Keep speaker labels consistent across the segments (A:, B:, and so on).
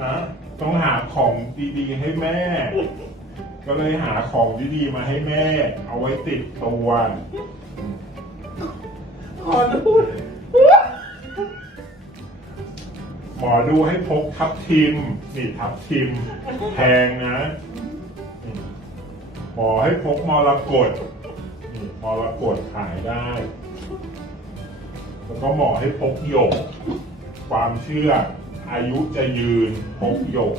A: นะต้องหาของดีๆให้แม่ ก็เลยหาของดีๆมาให้แม่ เอาไว้ติดตัว
B: ขอดู
A: หมอดูให้พกทับทิมนี่ทับทิมแพงนะอืมหมอให้พกมรกตนี่มรกตขายได้ แล้วก็หมอให้พกหยกความเชื่อ อายุจะยืนพกหยก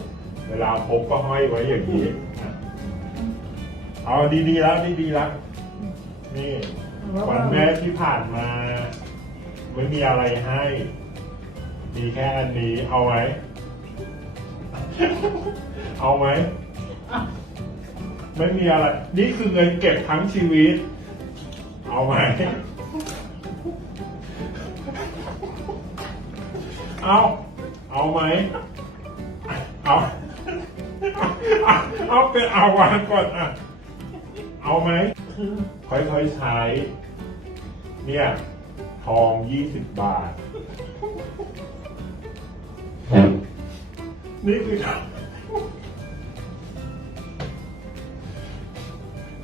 A: เวลาพกก็ห้อยไว้อย่างนี้เอาดีๆแล้วดีๆแล้วนี่วันแม่ที่ผ่านมา ไม่มีอะไรให้ มีแค่อันนี้เอาไหมเอาไหมไม่มีอะไร นี่คือเงินเก็บทั้งชีวิต เอาไหมเอา เอาไหม เอา เอาเอาไปเอาวางก่อนอะ เอาไหม ค่อยๆใช้ เนี่ย ทองยี่สิบบาท นี่คือทอง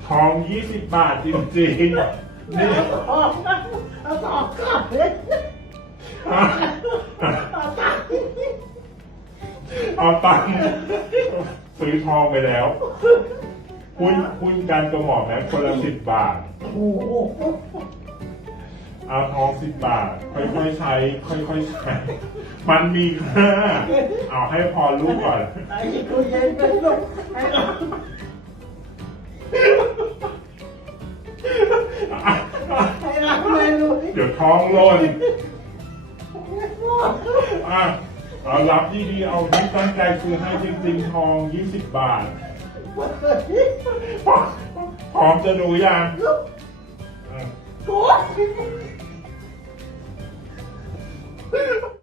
A: ทองยี่สิบบาทจริงๆนี่
B: เอาสองเอาสองก่อนเลย เอาตังค์
A: ซื้อทองไปแล้วหุ้นหุ้นกันกับหมอแม็กคนละสิบบาท
B: โอ้โห
A: เอาทองสิบบาท ค่อยๆใช้ ค่อยๆใช้มันมีค่าเอาให้พอลูกก่อน
B: ไอ้คุณยังเป็นลูกไอ้ราไอ้เราไม่รู้
A: เดี๋ยวท้องร่นอะ รับดีๆเอาที่ตั้งใจซื้อให้จริงๆทอง 20 บาท พร้อมจะดูยังอะ
B: โอ้